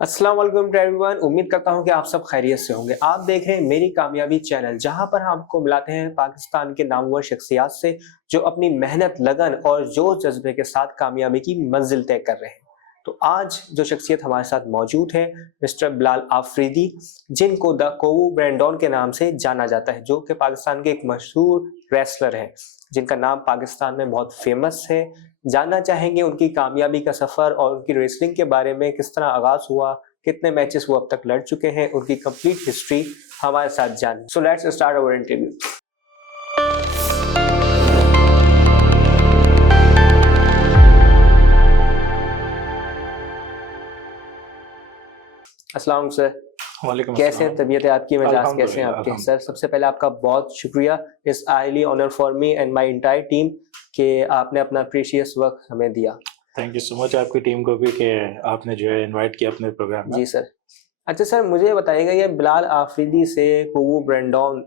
अस्सलाम वालेकुम to everyone. उम्मीद करता हूँ कि आप सब खैरियत से होंगे। आप देख रहे हैं मेरी कामयाबी चैनल, जहाँ पर हम आपको मिलाते हैं पाकिस्तान के नामवर शख्सियात से जो अपनी मेहनत, लगन और जोश जज्बे के साथ कामयाबी की मंजिल तय कर रहे हैं। तो आज जो शख्सियत हमारे साथ मौजूद है, मिस्टर बिलाल आफरीदी, जिनको द कोवू ब्रेंडॉन के नाम से जाना जाता है, जो कि पाकिस्तान के एक मशहूर रेसलर हैं, जिनका नाम पाकिस्तान में बहुत फेमस है। जानना चाहेंगे उनकी कामयाबी का सफ़र और उनकी रेसलिंग के बारे में, किस तरह आगाज़ हुआ, कितने मैचेस वो अब तक लड़ चुके हैं, उनकी कंप्लीट हिस्ट्री हमारे साथ जान। So let's start our interview. अस्सलाम सर, वालेकुम कैसे हैं? अस्सलाम। तबीयत है आपकी, मिजाज कैसे हैं अल्हम्दुलिल्लाह, आपके? सर सबसे पहले आपका बहुत शुक्रिया, इस highly honour for me and my entire team कि आपने अपना प्रीशियस वक्त हमें दिया। थैंक यू सो मच आपकी टीम को भी कि आपने जो है इनवाइट किया अपने प्रोग्राम में। जी सर। अच्छा सर, मुझे ये बताइएगा, ये बिलाल आफरीदी से कोवू ब्रेंडॉन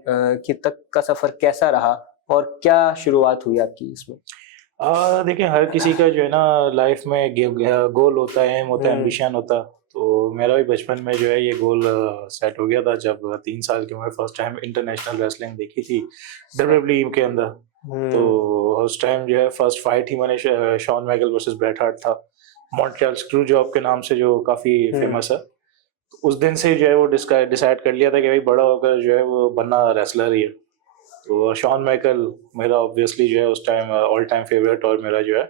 की तक का सफ़र कैसा रहा और क्या शुरुआत हुई आपकी इसमें? देखिए हर किसी का जो है ना लाइफ में गोल होता है, एम होता है, हम्म। एम्बिशन होता है। तो मेरा भी बचपन में जो है ये गोल सेट हो गया था जब 3 साल की उम्र फर्स्ट टाइम इंटरनेशनल रेसलिंग देखी थी डब्ल्यूडब्ल्यूई के अंदर। तो हम्म। उस टाइम जो है फर्स्ट फाइट ही मैंने Shawn Michael versus Bret Hart था, मॉन्ट्रियल स्क्रू जॉब के नाम से, जो काफ़ी हम्म। फेमस है। तो उस दिन से जो है वो डिसाइड कर लिया था कि भाई बड़ा होकर जो है वो बनना रेसलर ही है। तो शॉन माइकल मेरा ऑब्वियसली जो है उस टाइम ऑल टाइम फेवरेट और मेरा जो है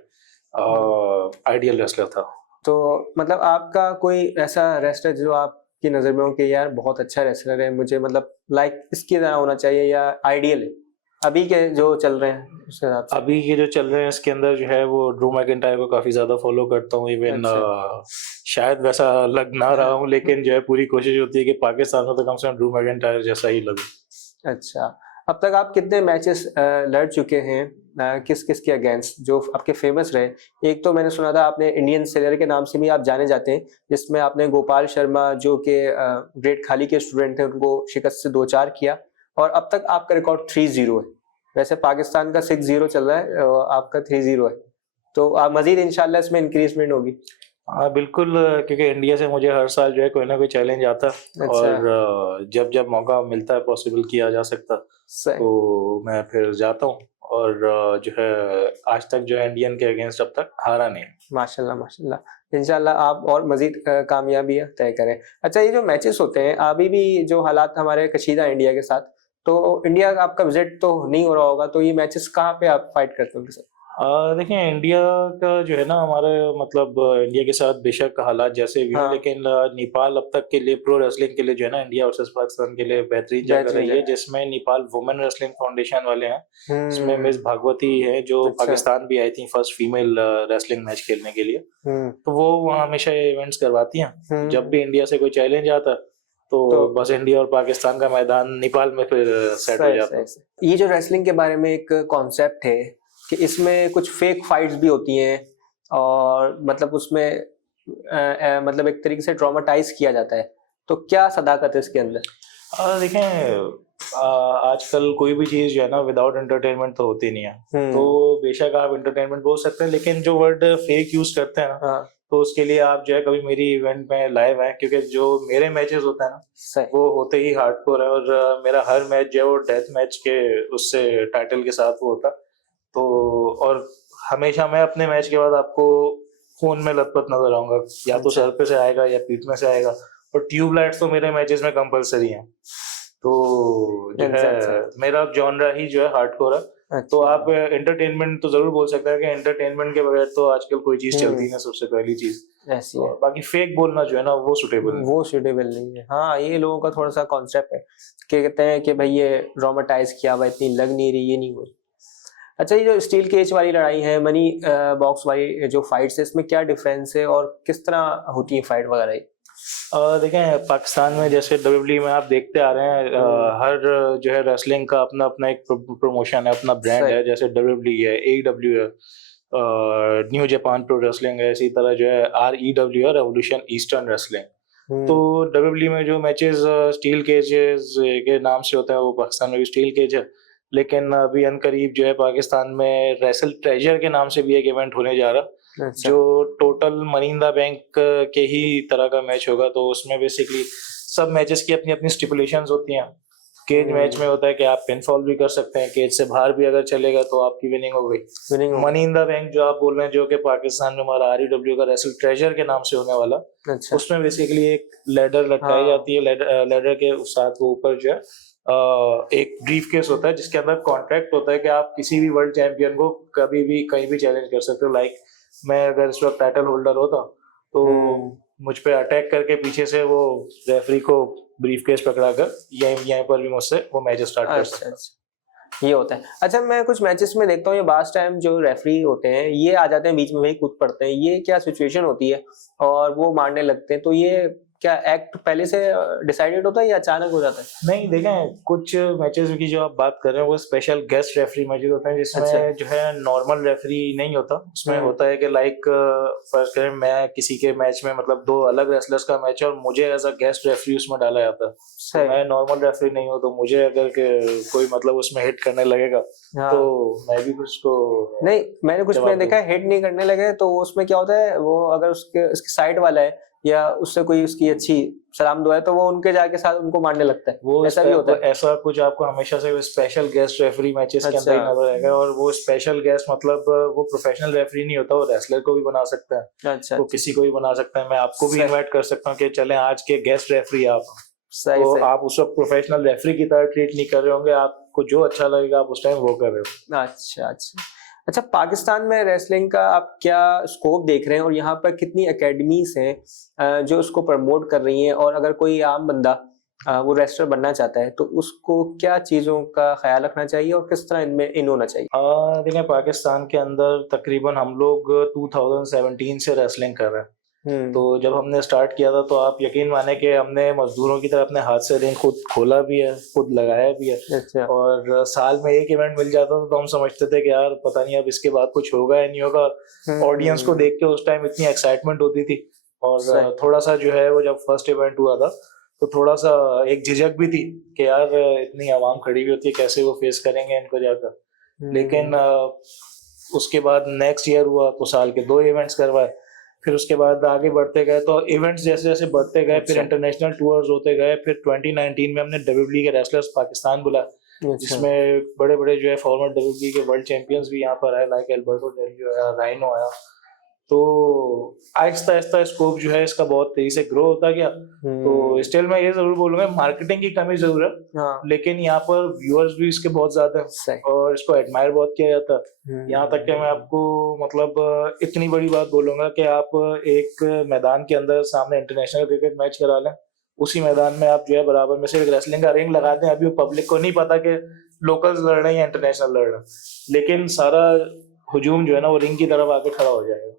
आइडियल रेसलर था। तो मतलब आपका कोई ऐसा रेसलर जो आपकी नज़र में हो कि यार बहुत अच्छा रेसलर है, मुझे मतलब लाइक इसकी तरह होना चाहिए, या आइडियल है अभी के जो चल रहे हैं उस हिसाब से? अभी ये जो चल रहे हैं इसके अंदर जो है वो ड्रू मैकिंटायर को काफ़ी ज़्यादा फॉलो करता हूँ। इवन अच्छा। शायद वैसा लग ना रहा हूँ, लेकिन जो है पूरी कोशिश होती है कि पाकिस्तान में तो कम से कम ड्रू मैकिंटायर जैसा ही लगूं। अच्छा, अब तक आप कितने मैचेस लड़ चुके हैं, किस किस के अगेंस्ट जो आपके फेमस रहे? एक तो मैंने सुना था आपने इंडियन सेलर के नाम से भी आप जाने जाते हैं, जिसमें आपने गोपाल शर्मा जो कि ग्रेट खाली के स्टूडेंट थे, उनको शिकस्त से 2-4 किया, और अब तक आपका रिकॉर्ड 3-0 है। वैसे पाकिस्तान का 6-0 चल रहा है, आपका 3-0 है, तो मजीद इंशाल्लाह इसमें इंक्रीजमेंट होगी। हाँ बिल्कुल, क्योंकि इंडिया से मुझे हर साल जो है कोई ना कोई चैलेंज आता है, अच्छा। और जब जब मौका मिलता है पॉसिबल किया जा सकता, सही। तो मैं फिर जाता हूँ। और जो है आज तक जो है इंडियन के अगेंस्ट अब तक हारा नहीं। माशाल्लाह माशाल्लाह, इंशाल्लाह आप और मजीद कामयाबियाँ तय करें। अच्छा, ये जो मैचेस होते हैं, अभी भी जो हालात हमारे कशीदा है इंडिया के साथ, तो इंडिया का आपका विजिट तो नहीं हो रहा होगा, तो ये मैचेस कहाँ पे आप फाइट करते हो उनके साथ? देखिए इंडिया का जो है ना हमारे मतलब इंडिया के साथ बेशक हालात जैसे भी हों, हाँ। लेकिन नेपाल अब तक के लिए प्रो रेसलिंग के लिए जो है ना इंडिया वर्सेस पाकिस्तान के लिए बेहतरीन जगह बेहतरीन रही है, जगह है। जिसमें नेपाल वुमेन रेसलिंग फाउंडेशन वाले हैं। इसमें हम्म। मिस भागवती है जो अच्छा। पाकिस्तान भी आई थी फर्स्ट फीमेल रेसलिंग मैच खेलने के लिए। हम्म। तो वो वहाँ हमेशा इवेंट्स करवाती हैं। तो जब हम्म। भी इंडिया से कोई चैलेंज आता तो तो बस इंडिया और पाकिस्तान का मैदान नेपाल में फिर सेट हो सही जाता। सही सही। ये जो रेसलिंग के बारे में एक कॉन्सेप्ट है कि इसमें कुछ फेक फाइट्स भी होती हैं, और मतलब उसमें मतलब एक तरीके से ट्रॉमाटाइज किया जाता है, तो क्या सदाकत है इसके अंदर? देखें, आजकल कोई भी चीज़ जो है ना विदाउट एंटरटेनमेंट तो होती नहीं है। तो हम्म। बेशक आप एंटरटेनमेंट बोल सकते हैं, लेकिन जो वर्ड फेक यूज़ करते हैं ना, हाँ। तो उसके लिए आप जो है कभी मेरी इवेंट में लाइव आएँ, क्योंकि जो मेरे मैचेस होते हैं ना सही। वो होते ही हार्डकोर है। और मेरा हर मैच जो है वो डेथ मैच के उससे टाइटल के साथ वो होता। तो और हमेशा मैं अपने मैच के बाद आपको खून में लथपथ नज़र आऊँगा, या तो अच्छा। सर पे से आएगा या पीठ में से आएगा। और ट्यूबलाइट्स तो मेरे मैचेस में कंपल्सरी हैं। तो जो है अच्छा। अच्छा। मेरा जॉनरा ही जो है हार्डकोर है। तो अच्छा। आप एंटरटेनमेंट तो ज़रूर बोल सकते हैं कि एंटरटेनमेंट के बगैर तो आजकल कोई चीज़ चलती हम्म। नहीं है, सबसे पहली चीज़। ऐसी है। और बाकी फेक बोलना जो है ना वो सूटेबल नहीं। वो सूटेबल नहीं है, हाँ, ये लोगों का थोड़ा सा कॉन्सेप्ट है कि कहते हैं कि भाई ये ट्रॉमाटाइज किया हुआ, इतनी लग नहीं रही, ये नहीं हो रही। अच्छा, ये जो स्टील केज वाली लड़ाई है, मनी बॉक्स वाली जो फाइट्स है, इसमें क्या डिफरेंस है और किस तरह होती है फाइट वगैरह ये? देखें पाकिस्तान में जैसे डब्ल्यूडब्ल्यूई में आप देखते आ रहे हैं, हर जो है रेसलिंग का अपना अपना एक प्रमोशन है, अपना ब्रांड सही। है। जैसे डब्ल्यूडब्ल्यूई है, एईडब्ल्यू है, न्यू जापान प्रो रेसलिंग है, इसी तरह जो है आरईडब्ल्यू है, रेवोल्यूशन ईस्टर्न रेसलिंग। तो हम्म। डब्ल्यूडब्ल्यूई में जो मैचेस स्टील केजेस के नाम से होते हैं, वो पाकिस्तान में भी स्टील केज है। लेकिन अभी अनकरीब जो है पाकिस्तान में रेसल ट्रेजर के नाम से भी एक इवेंट होने जा रहा, अच्छा। जो total money in the bank के ही तरह का मैच होगा। तो उसमें बेसिकली सब मैचेस की अपनी अपनी स्टिपुलेशंस होती हैं। केज मैच में होता है कि आप पिनफॉल भी कर सकते हैं, केज से बाहर भी अगर चलेगा तो आपकी विनिंग हो गई। Winning money in the bank जो आप बोल रहे हैं, जो कि पाकिस्तान में हमारा REW का रेसल ट्रेजर के नाम से होने वाला, अच्छा। उसमें बेसिकली एक लेडर लटकाई हाँ। जाती है। लेडर के साथ वो ऊपर जो है एक ब्रीफ केस होता है जिसके अंदर कॉन्ट्रैक्ट होता है कि आप किसी भी वर्ल्ड चैंपियन को कभी भी कहीं भी चैलेंज कर सकते हो। लाइक मैं अगर इस वक्त टाइटल होल्डर होता तो मुझ पे अटैक करके पीछे से वो रेफरी को ब्रीफ केस पकड़ा कर यहीं पर भी मुझसे वो मैच स्टार्ट कर सकता है। अच्छा, ये होता है। अच्छा, मैं कुछ मैचेस में देखता हूँ ये बास टाइम जो रेफरी होते हैं ये आ जाते हैं बीच में, वही कूद पड़ते हैं। ये क्या सिचुएशन होती है और वो मारने लगते हैं, तो ये क्या एक्ट पहले से डिसाइडेड होता है या अचानक हो जाता है? नहीं, देखें, कुछ मैचेस की जो आप बात कर रहे हैं वो स्पेशल गेस्ट रेफरी मैचेस होते हैं जिसमें अच्छा। जो है नॉर्मल रेफरी नहीं होता। उसमें होता है कि लाइक फर्स्ट करें मैं किसी के मैच में मतलब दो अलग रेसलर्स का मैच है और मुझे एज अ गेस्ट रेफरी उसमें डाला जाता है। तो मैं नॉर्मल रेफरी नहीं हूँ, तो मुझे अगर कोई मतलब उसमें हिट करने लगेगा तो मैं भी उसको नहीं, मैंने कुछ में देखा है हिट नहीं करने लगे तो उसमें क्या होता है, वो अगर उसके साइड वाला है या उससे कोई उसकी अच्छी सलाम दुआ है तो वो उनके जाके साथ उनको मारने लगता है। वो ऐसा भी होता है? ऐसा कुछ आपको हमेशा से स्पेशल गेस्ट रेफरी मैचेस के अंदर ही नजर आएगा। और वो स्पेशल गेस्ट मतलब वो प्रोफेशनल रेफरी नहीं होता, वो रेसलर को भी बना सकता है। अच्छा, वो किसी को भी बना सकता है। मैं आपको भी इनवाइट कर सकता हूँ कि चलें आज के गेस्ट रेफरी आप। सही तो सही। आप उस वक्त प्रोफेशनल रेफरी की तरह ट्रीट नहीं कर रहे होंगे, आपको जो अच्छा लगेगा आप उस टाइम वो कर रहे हो। अच्छा अच्छा। अच्छा, पाकिस्तान में रेसलिंग का आप क्या स्कोप देख रहे हैं और यहाँ पर कितनी एकेडमीज हैं जो उसको प्रमोट कर रही हैं, और अगर कोई आम बंदा वो रेसलर बनना चाहता है तो उसको क्या चीज़ों का ख्याल रखना चाहिए और किस तरह इनमें इन होना चाहिए? देखिए, पाकिस्तान के अंदर तकरीबन हम लोग 2017 से रेसलिंग कर रहे हैं। तो जब हमने स्टार्ट किया था तो आप यकीन माने कि हमने मजदूरों की तरह अपने हाथ से रिंग खुद खोला भी है, खुद लगाया भी है। अच्छा। और साल में एक इवेंट मिल जाता था तो हम समझते थे कि यार पता नहीं अब इसके बाद कुछ होगा या नहीं होगा। ऑडियंस को देख के उस टाइम इतनी एक्साइटमेंट होती थी। और थोड़ा सा जो है वो जब फर्स्ट इवेंट हुआ था तो थोड़ा सा एक झिझक भी थी कि यार इतनी आवाम खड़ी हुई होती है, कैसे वो फेस करेंगे इनको जाकर। लेकिन उसके बाद नेक्स्ट ईयर हुआ तो साल के 2 इवेंट्स करवाए। फिर उसके बाद आगे बढ़ते गए तो इवेंट्स जैसे जैसे बढ़ते गए, फिर इंटरनेशनल टूर्स होते गए। फिर 2019 में हमने WWE के रेसलर्स पाकिस्तान बुलाया, जिसमें बड़े बड़े जो है फॉर्मर WWE के वर्ल्ड चैंपियंस भी यहाँ पर आए, लाइक एल्बर्टो डेल जो है, राइनो आया। तो आहिस्ता आहिस्ता स्कोप जो है इसका बहुत तेजी से ग्रो होता गया। तो स्टिल मैं ये जरूर बोलूंगा मार्केटिंग की कमी जरूर है, लेकिन यहाँ पर व्यूअर्स भी इसके बहुत ज्यादा हैं और इसको एडमायर बहुत किया जाता है। यहाँ तक कि मैं आपको मतलब इतनी बड़ी बात बोलूंगा कि आप एक मैदान के अंदर सामने इंटरनेशनल क्रिकेट मैच करा लें, उसी मैदान में आप जो है बराबर में सिर्फ रेसलिंग का रिंग लगा दें, अभी वो पब्लिक को नहीं पता कि लोकल्स लड़ रहे हैं या इंटरनेशनल लड़ रहे हैं, लेकिन सारा हुजूम जो है ना वो रिंग की तरफ आके खड़ा हो जाएगा।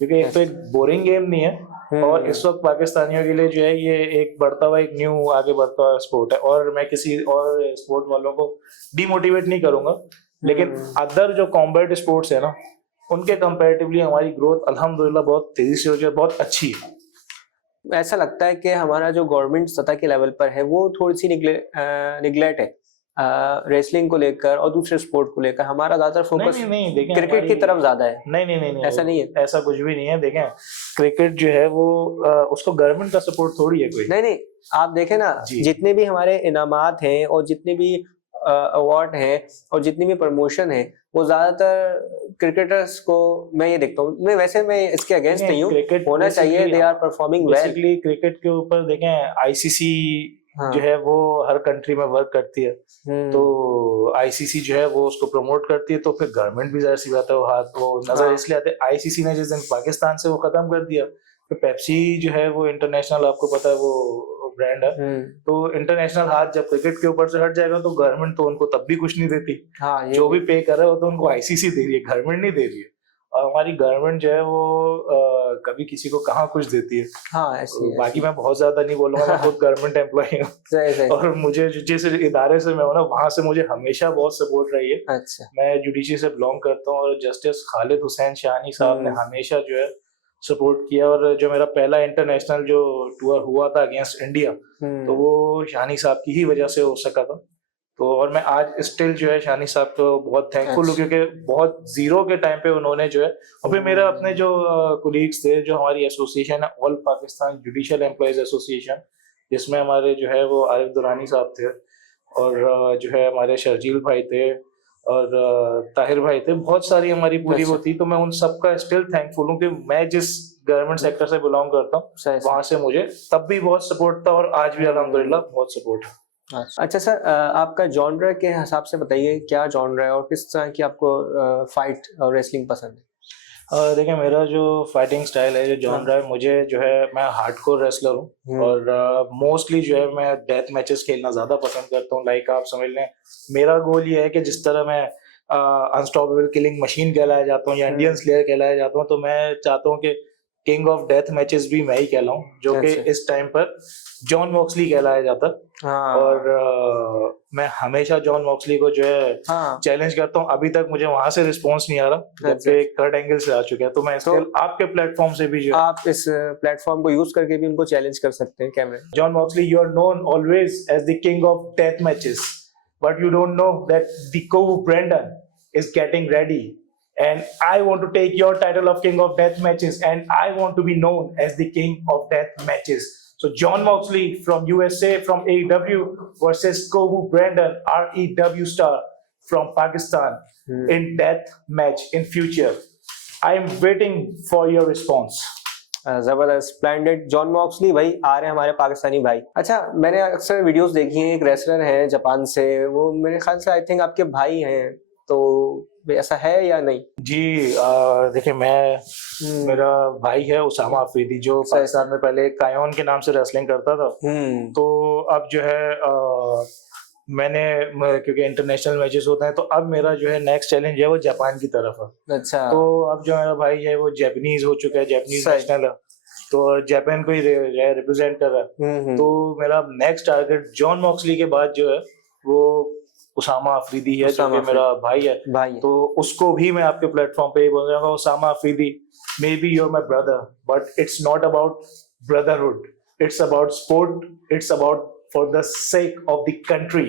क्योंकि एक तो एक बोरिंग गेम नहीं है और इस वक्त पाकिस्तानियों के लिए जो है ये एक बढ़ता हुआ एक न्यू आगे बढ़ता हुआ स्पोर्ट है। और मैं किसी और स्पोर्ट वालों को डिमोटिवेट नहीं करूंगा, लेकिन अदर जो कॉम्बैट स्पोर्ट्स है ना उनके कंपैरेटिवली हमारी ग्रोथ अल्हम्दुलिल्लाह बहुत तेजी से हो जाए, बहुत अच्छी है। ऐसा लगता है कि हमारा जो गवर्नमेंट सतह के लेवल पर है वो थोड़ी सी निगलेक्ट है रेसलिंग को लेकर और दूसरे स्पोर्ट को लेकर। हमारा ज्यादातर फोकस नहीं, देखें, क्रिकेट की तरफ ज्यादा है। नहीं, ऐसा नहीं है, ऐसा कुछ भी नहीं है। देखें, क्रिकेट जो है वो उसको गवर्नमेंट का सपोर्ट थोड़ी है कोई। नहीं, आप देखें ना, जितने भी हमारे इनामात हैं और जितने भी अवार्ड हैं और जितनी भी प्रमोशन है वो ज्यादातर क्रिकेटर्स को मैं ये देखता हूँ। मैं वैसे मैं इसके अगेंस्ट नहीं हूँ, होना चाहिए, they are performing well. Basically cricket के ऊपर देखें आईसीसी जो है वो हर कंट्री में वर्क करती है। तो आईसीसी जो है वो उसको प्रमोट करती है, तो फिर गवर्नमेंट भी जाहिर सी बात है वो हाथ वो नजर इसलिए आते। आईसीसी ने जिस दिन पाकिस्तान से वो खत्म कर दिया, तो पेप्सी जो है वो इंटरनेशनल, आपको पता है वो ब्रांड है, तो इंटरनेशनल हाथ जब क्रिकेट के ऊपर से हट जाएगा तो गवर्नमेंट तो उनको तब भी कुछ नहीं देती। जो भी पे कर रहे हो तो उनको आईसीसी दे रही है, गवर्नमेंट नहीं दे रही है। और हमारी गवर्नमेंट जो है वो कभी किसी को कहाँ कुछ देती है। ऐसी बाकी मैं बहुत ज्यादा नहीं बोलूंगा, मैं खुद गवर्नमेंट एम्प्लॉय हूँ और मुझे जिस इदारे से मैं हूँ ना वहां से मुझे हमेशा बहुत सपोर्ट रही है। अच्छा। मैं जुडिशरी से बिलोंग करता हूँ और जस्टिस खालिद हुसैन शानी साहब ने हमेशा जो है सपोर्ट किया। और जो मेरा पहला इंटरनेशनल जो टूर हुआ था अगेंस्ट इंडिया, तो वो शानी साहब की ही वजह से हो सका था। तो और मैं आज स्टिल जो है शानी साहब को बहुत थैंकफुल हूँ, अच्छा। क्योंकि बहुत जीरो के टाइम पे उन्होंने जो है, और फिर मेरा अपने जो कोलीग्स थे, जो हमारी एसोसिएशन है all Pakistan judicial employees association, जिसमें हमारे जो है वो आरिफ दुरानी साहब थे, और जो है हमारे शर्जील भाई थे, और ताहिर भाई थे, बहुत सारी हमारी पूरी वो अच्छा। थी। तो मैं उन सबका स्टिल थैंकफुल हूँ कि मैं जिस गवर्नमेंट सेक्टर से बिलोंग करता हूँ सही वहां से मुझे तब भी बहुत सपोर्ट था, और आज भी अल्हम्दुलिल्लाह बहुत सपोर्ट है। अच्छा सर, आपका जॉनर के हिसाब से बताइए क्या जॉनर है और किस तरह की आपको फाइट और रेसलिंग पसंद है? देखिए, मेरा जो फाइटिंग स्टाइल है, जो हाँ। जॉनर है, मुझे जो है, मैं हार्डकोर रेसलर हूँ, और मोस्टली जो है मैं डेथ मैचेस खेलना ज़्यादा पसंद करता हूँ। लाइक आप समझ लें, मेरा गोल ये है कि जिस तरह मैं अनस्टॉपेबल किलिंग मशीन कहलाया जाता हूँ या इंडियन स्लेयर कहलाया जाता हूँ, तो मैं चाहता हूँ कि किंग ऑफ डेथ मैचेस भी मैं ही कहलाऊं, जो कि अच्छा। इस टाइम पर जॉन मॉक्सली कहलाया जाता। हाँ। और मैं हमेशा जॉन मॉक्सली को जो है हाँ। चैलेंज करता हूँ। अभी तक मुझे वहां से रिस्पांस नहीं आ रहा, अच्छा। जबकि कर्ट एंगल से आ चुका है। तो मैं स्टिल आपके प्लेटफॉर्म से भी जो है, आप इस प्लेटफॉर्म को यूज करके भी उनको चैलेंज कर सकते हैं कैमरे। John Moxley, you are known always as the king of death matches, but you don't know that the Kovu Brendan is getting ready. And I want to take your title of king of death matches, and I want to be known as the king of death matches. So John Moxley from USA, from AEW versus Kovu Brendan, REW star from Pakistan, in death match in future. I am waiting for your response. जबरदस्त, splendid. John Moxley भाई आ रहे हैं हमारे पाकिस्तानी भाई। अच्छा, मैंने अक्सर videos देखी हैं, एक रेसलर है जापान से, वो मेरे ख्याल से आई थिंक आपके भाई हैं, तो ऐसा है या नहीं? जी, देखिए, मेरा भाई है उसामा अफरीदी, जो पाकिस्तान में पहले कायोन के नाम से रेसलिंग करता था। तो अब जो है क्योंकि इंटरनेशनल मैचेस होते हैं, तो अब मेरा जो है नेक्स्ट चैलेंज है वो जापान की तरफ है। अच्छा। तो अब जो मेरा भाई है वो जापानीज हो चुका है, जापानीज नेशनल है, तो जापान को ही रिप्रेजेंट कर रहा है। तो मेरा नेक्स्ट टारगेट जॉन मॉक्सली के बाद जो है वो उसामा अफरीदी है, जो कि मेरा भाई है। तो उसको भी मैं आपके प्लेटफॉर्म पे ही बोल रहा हूँ, Usama Afridi, may be you are my brother, but it's not about brotherhood, it's about sport, it's about for the sake of the country.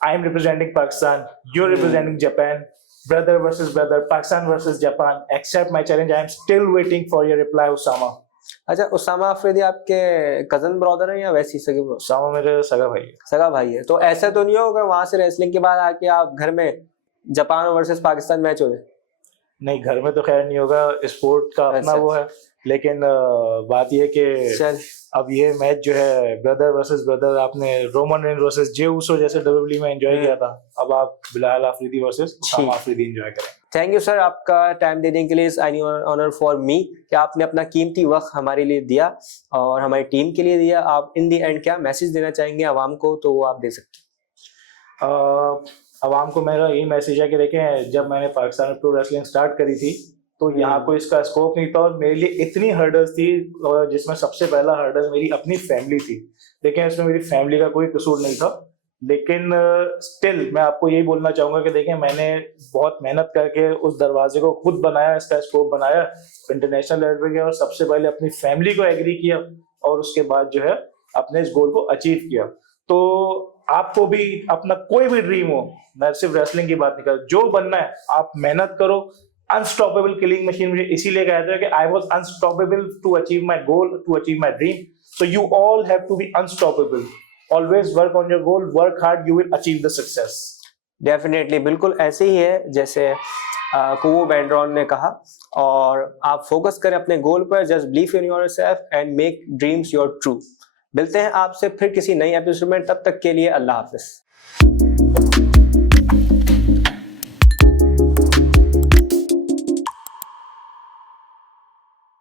I am representing Pakistan, you're representing Japan, brother versus brother, Pakistan versus Japan. Accept my challenge. I am still waiting for your reply, Usama. अच्छा, उसामा अफरीदी आपके cousin brother है या वैसी सगे brother? Usama मेरे सगा भाई है। सगा भाई है, तो ऐसा तो नहीं होगा वहां से रेसलिंग के बाद आके आप घर में जापान वर्सेस पाकिस्तान मैच हो जाए? नहीं, घर में तो खैर नहीं होगा, स्पोर्ट का अपना वो है, लेकिन बात यह कि अब ये मैच जो है ब्रदर वर्सेस ब्रदर, आपने रोमन रेन वर्सेस जे उसो जैसे डब्ल्यूडब्ल्यूई में एंजॉय किया था, अब आप बिलाल अफरीदी वर्सेस उसामा अफरीदी एंजॉय करें। थैंक यू सर, आपका टाइम देने के लिए। आई ऑनर फॉर मी कि आपने अपना कीमती वक्त हमारे लिए दिया और हमारी टीम के लिए दिया। आप इन दी एंड क्या मैसेज देना चाहेंगे आवाम को, तो वो आप दे सकते हैं। आवाम को मेरा यही मैसेज है कि देखें, जब मैंने पाकिस्तान में प्रो रेसलिंग स्टार्ट करी थी तो यहाँ कोई इसका स्कोप नहीं था, और मेरे लिए इतनी हर्डल्स थी, जिसमें सबसे पहला हर्डल मेरी अपनी फैमिली थी। लेकिन इसमें मेरी फैमिली का कोई कसूर नहीं था, लेकिन स्टिल मैं आपको यही बोलना चाहूँगा कि देखें, मैंने बहुत मेहनत करके उस दरवाजे को खुद बनाया, इसका स्कोप बनाया इंटरनेशनल लेवल पे गया, और सबसे पहले अपनी फैमिली को एग्री किया, और उसके बाद जो है अपने इस गोल को अचीव किया। तो आपको भी अपना कोई भी ड्रीम हो, मैं सिर्फ रेसलिंग की बात नहीं कर रहा, जो बनना है आप मेहनत करो। अनस्टॉपेबल किलिंग मशीन मुझे इसीलिए कहते हैं कि I was unstoppable to achieve my goal, to achieve my dream. So you all have to be unstoppable, always work on your goal, work hard, you will achieve the success. Definitely, बिल्कुल ऐसे ही है जैसे कोवो Brendon ने कहा, और आप focus करें अपने गोल पर, just believe in yourself and make dreams your true. मिलते हैं आपसे फिर किसी नई एपिसोड में, तब तक के लिए अल्लाह हाफिज।